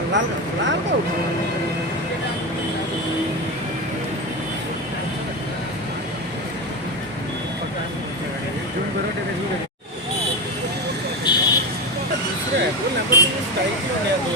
लाल लाल का जून बरोबर दूसरे है वो नंबर स्टाइल की होने दो